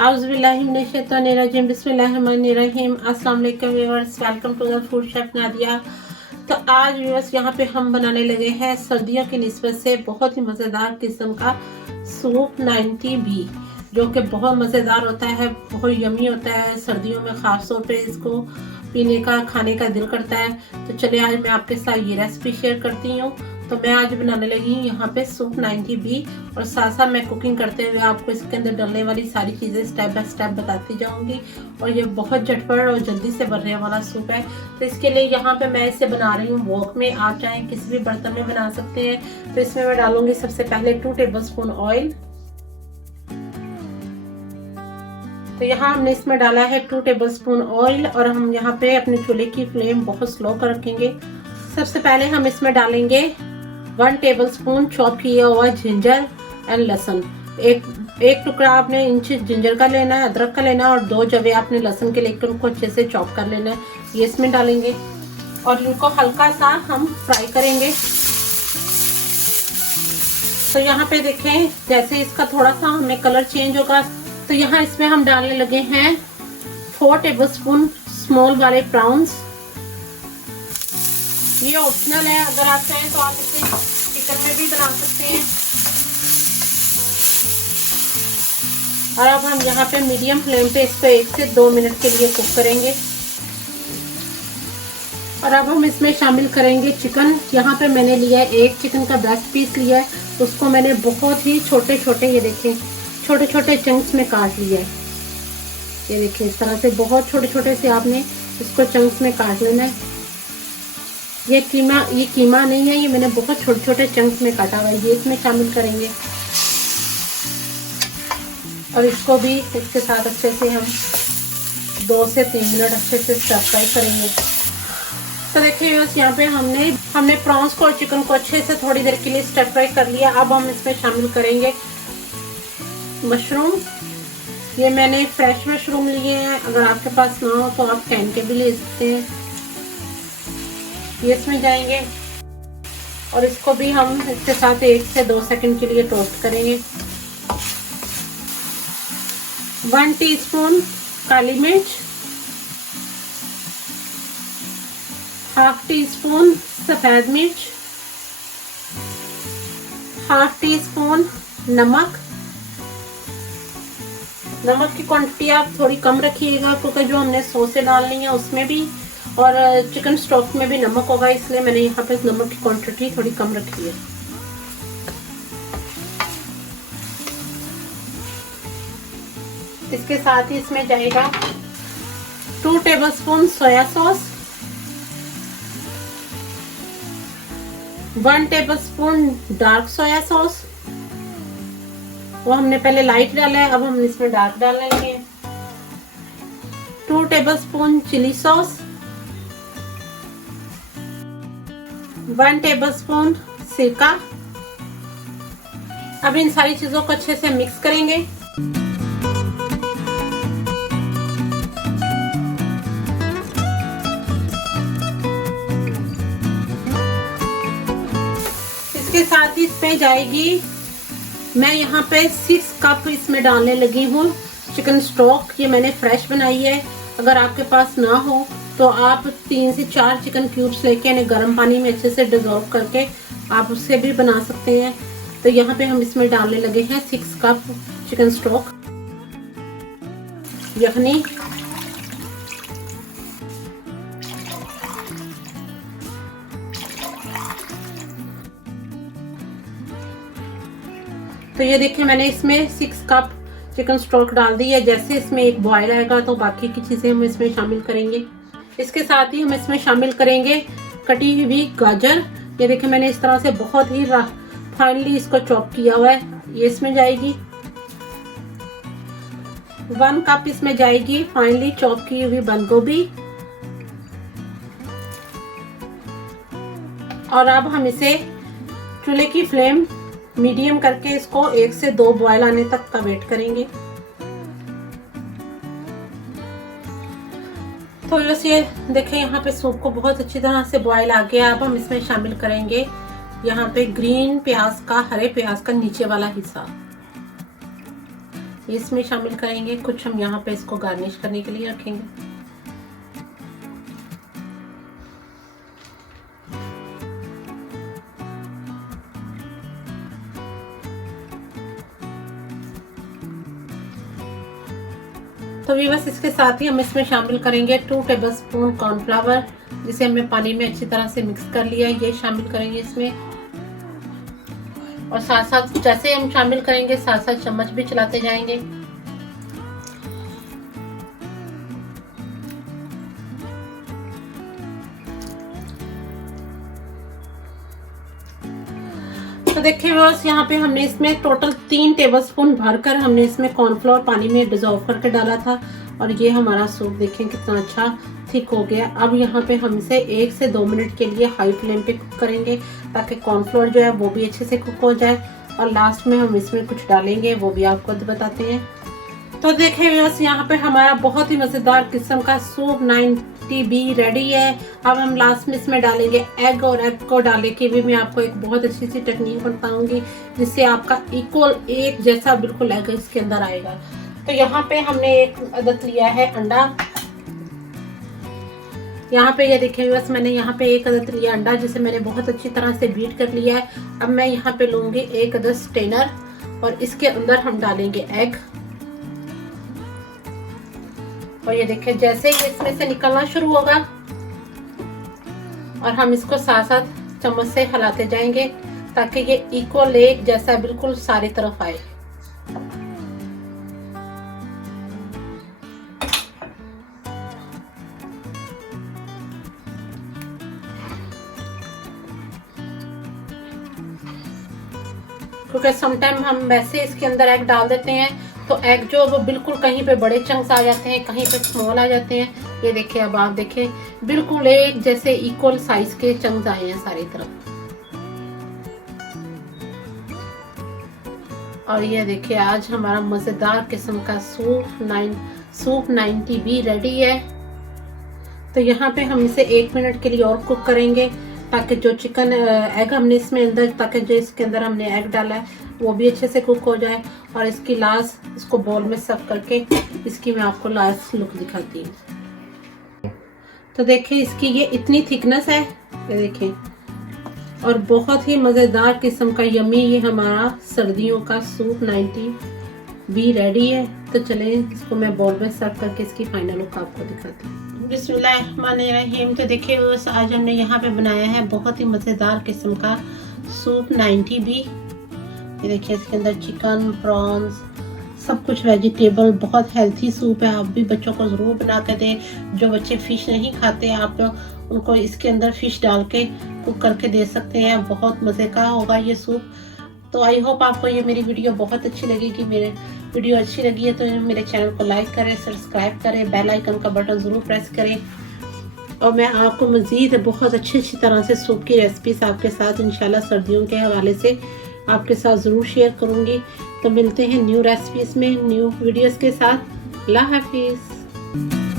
आउज़ुबिल्लाहिमिनश्शैतानिर्रजीम बिस्मिल्लाहिर्रहमानिर्रहीम। अस्सलाम वालेकुम viewers, welcome to the food chef Nadia. तो आज व्यूअर्स यहाँ पे हम बनाने लगे हैं सर्दियों की निस्बत से बहुत ही मज़ेदार किस्म का सूप 90B, जो कि बहुत मज़ेदार होता है, बहुत यमी होता है। सर्दियों में ख़ास तौर पे इसको पीने का खाने का दिल करता है। तो चलिए आज मैं आपके साथ ये रेसिपी शेयर करती हूँ। तो मैं आज बनाने लगी हूँ यहाँ पे सूप 90B, और साथ साथ मैं कुकिंग करते हुए आपको इसके अंदर डलने वाली सारी चीज़ें स्टेप बाय स्टेप बताती जाऊँगी। और ये बहुत झटपट और जल्दी से बनने वाला सूप है। तो इसके लिए यहाँ पे मैं इसे बना रही हूँ वॉक में। आप चाहें किसी भी बर्तन में बना सकते हैं। तो इसमें मैं डालूंगी सबसे पहले 2 टेबलस्पून ऑयल। तो यहाँ हमने इसमें डाला है 2 टेबलस्पून ऑयल, और हम यहाँ पे अपने चूल्हे की फ्लेम बहुत स्लो कर रखेंगे। सबसे पहले हम इसमें डालेंगे 1 टेबलस्पून चॉप किया हुआ जिंजर एंड लहसुन। एक टुकड़ा आपने इंच जिंजर का लेना है, अदरक का लेना है, और 2 जवे आपने लहसुन के लेकर उनको अच्छे से चॉप कर लेना है। ये इसमें डालेंगे और इनको हल्का सा हम फ्राई करेंगे। तो यहाँ पे देखें जैसे इसका थोड़ा सा हमें कलर चेंज होगा, तो यहाँ इसमें हम डालने लगे हैं 4 टेबलस्पून स्मॉल वाले प्राउंस। ये ऑप्शनल है, अगर आप चाहें तो आप इसे चिकन में भी बना सकते हैं। और अब हम यहाँ पे मीडियम फ्लेम पे इसको 1 से 2 मिनट के लिए कुक करेंगे। और अब हम इसमें शामिल करेंगे चिकन। यहाँ पे मैंने लिया है 1 चिकन का ब्रेस्ट पीस लिया है, उसको मैंने बहुत ही छोटे छोटे, ये देखें छोटे छोटे चंक्स में काट लिया है। ये देखिए इस तरह से बहुत छोटे छोटे से आपने इसको चंक्स में काट लेना है। ये कीमा नहीं है, ये मैंने बहुत छोटे छोटे चंक्स में काटा हुआ है। ये इसमें शामिल करेंगे और इसको भी इसके साथ अच्छे से हम 2 से 3 मिनट अच्छे से स्टर फ्राई करेंगे। तो देखिए यहाँ पे हमने प्रॉन्स को और चिकन को अच्छे से थोड़ी देर के लिए स्टर फ्राई कर लिया। अब हम इसमें शामिल करेंगे मशरूम। ये मैंने फ्रेश मशरूम लिए हैं, अगर आपके पास ना हो तो आप कैन के भी ले सकते हैं। ये इसमें जाएंगे और इसको भी हम इसके साथ 1 से 2 सेकंड के लिए टोस्ट करेंगे। 1 टीस्पून काली मिर्च, ½ टीस्पून सफेद मिर्च, ½ टीस्पून नमक। नमक की क्वांटिटी आप थोड़ी कम रखिएगा, क्योंकि जो हमने सॉसें डालनी है उसमें भी और चिकन स्टॉक में भी नमक होगा, इसलिए मैंने यहाँ पे नमक की क्वांटिटी थोड़ी कम रखी है। इसके साथ ही इसमें जाएगा 2 tablespoon soya sauce, 1 tablespoon dark soya sauce. वो हमने पहले लाइट डाला है, अब हम इसमें डार्क डाल लेंगे। 2 टेबलस्पून चिली सॉस, 1 टेबलस्पून सिरका। अब इन सारी चीजों को अच्छे से मिक्स करेंगे। इसके साथ ही इसमें जाएगी, मैं यहाँ पे 6 कप इसमें डालने लगी हूँ चिकन स्टॉक। ये मैंने फ्रेश बनाई है, अगर आपके पास ना हो तो आप 3 से 4 चिकन क्यूब्स लेके इन्हें गर्म पानी में अच्छे से डिजोल्व करके आप उससे भी बना सकते हैं। तो यहाँ पे हम इसमें डालने लगे हैं 6 कप चिकन स्टॉक यखनी। तो ये देखिए मैंने इसमें 6 कप चिकन स्टॉक डाल दी है। जैसे इसमें एक बॉयल आएगा तो बाकी की चीजें हम इसमें शामिल करेंगे। इसके साथ ही हम इसमें शामिल करेंगे कटी हुई गाजर। ये देखिए मैंने इस तरह से बहुत ही फाइनली इसको चॉप किया हुआ है, ये इसमें जाएगी। 1 कप इसमें जाएगी फाइनली चॉप की हुई बंद गोभी। और अब हम इसे चूल्हे की फ्लेम मीडियम करके इसको 1 से 2 बॉयल आने तक का वेट करेंगे। तो ये देखें यहाँ पे सूप को बहुत अच्छी तरह से बॉयल आ गया। अब हम इसमें शामिल करेंगे यहाँ पे ग्रीन प्याज का, हरे प्याज का नीचे वाला हिस्सा। इसमें शामिल करेंगे, कुछ हम यहाँ पे इसको गार्निश करने के लिए रखेंगे। तो बस इसके साथ ही हम इसमें शामिल करेंगे 2 टेबलस्पून कॉर्नफ्लावर, जिसे हमने पानी में अच्छी तरह से मिक्स कर लिया है। ये शामिल करेंगे इसमें, और साथ साथ जैसे हम शामिल करेंगे साथ साथ चम्मच भी चलाते जाएंगे। तो देखिए बस यहाँ पे हमने इसमें टोटल 3 टेबलस्पून भरकर हमने इसमें कॉर्नफ्लोर पानी में डिजॉल्व करके डाला था, और ये हमारा सूप देखें कितना अच्छा थिक हो गया। अब यहाँ पे हम इसे 1 से 2 मिनट के लिए हाई फ्लेम पे कुक करेंगे, ताकि कॉर्नफ्लोर जो है वो भी अच्छे से कुक हो जाए। और लास्ट में हम इसमें कुछ डालेंगे, वो भी आपको बताते हैं। तो देखिए बस यहाँ पे हमारा बहुत ही मजेदार किस्म का सूप 90B रेडी है। अब हम लास्ट में इसमें डालेंगे एग, और एग को डालने की भी मैं आपको एक बहुत अच्छी सी टेक्निक बताऊंगी, जिससे आपका इक्वल एक जैसा बिल्कुल एग इसके अंदर आएगा। तो यहाँ पे हमने एक अदद लिया है अंडा। यहाँ पे ये देखिए बस मैंने यहाँ पे एक अदद लिया अंडा, जिसे मैंने बहुत अच्छी तरह से बीट कर लिया है। अब मैं यहाँ पे लूंगी एक अदद स्ट्रेनर, और इसके अंदर हम डालेंगे एग। और ये देखिए जैसे ही इसमें से निकलना शुरू होगा, और हम इसको साथ साथ चम्मच से हिलाते जाएंगे, ताकि ये इक्वल एक जैसा बिल्कुल सारी तरफ आए। क्योंकि समटाइम हम वैसे इसके अंदर एग डाल देते हैं, तो एग जो वो बिल्कुल कहीं पे बड़े चंक्स आ जाते हैं, कहीं पे स्मॉल आ जाते हैं। ये देखिए अब आप देखें बिल्कुल एक जैसे इक्वल साइज के चंक्स आए हैं सारी तरफ। और ये देखिए आज हमारा मजेदार किस्म का सूप 90B रेडी है। तो यहाँ पे हम इसे 1 मिनट के लिए और कुक करेंगे, ताकि जो चिकन एग हमने इसमें अंदर, ताकि जो इसके अंदर हमने एग डाला है वो भी अच्छे से कुक हो जाए। और इसकी लास्ट इसको बॉल में सर्व करके इसकी मैं आपको लास्ट लुक दिखाती हूँ। तो देखिए इसकी ये इतनी थिकनेस है, ये देखिए, और बहुत ही मज़ेदार किस्म का यम्मी ये हमारा सर्दियों का सूप 90B रेडी है। तो चलें इसको मैं बॉल में सर्व करके इसकी फाइनल लुक आपको दिखाती हूँ। बिस्मिल्लाहिर्रहमानिर्रहीम। तो देखिए आज हमने यहाँ पे बनाया है बहुत ही मज़ेदार किस्म का सूप 90B। ये देखिए इसके अंदर चिकन, प्रॉन्स, सब कुछ वेजिटेबल, बहुत हेल्थी सूप है। आप भी बच्चों को ज़रूर बना के दें। जो बच्चे फ़िश नहीं खाते आप उनको इसके अंदर फ़िश डाल के कुक करके दे सकते हैं। बहुत मज़े का होगा ये सूप। तो आई होप आपको ये मेरी वीडियो बहुत अच्छी लगेगी। मेरे वीडियो अच्छी लगी है तो मेरे चैनल को लाइक करें, सब्सक्राइब करें, बेल आइकन का बटन ज़रूर प्रेस करें। और मैं आपको मज़ीद बहुत अच्छी तरह से सूप की रेसिपीज आपके साथ इंशाल्लाह सर्दियों के हवाले से आपके साथ ज़रूर शेयर करूँगी। तो मिलते हैं न्यू रेसिपीज़ में, न्यू वीडियोज़ के साथ। अल्लाह हाफिज़।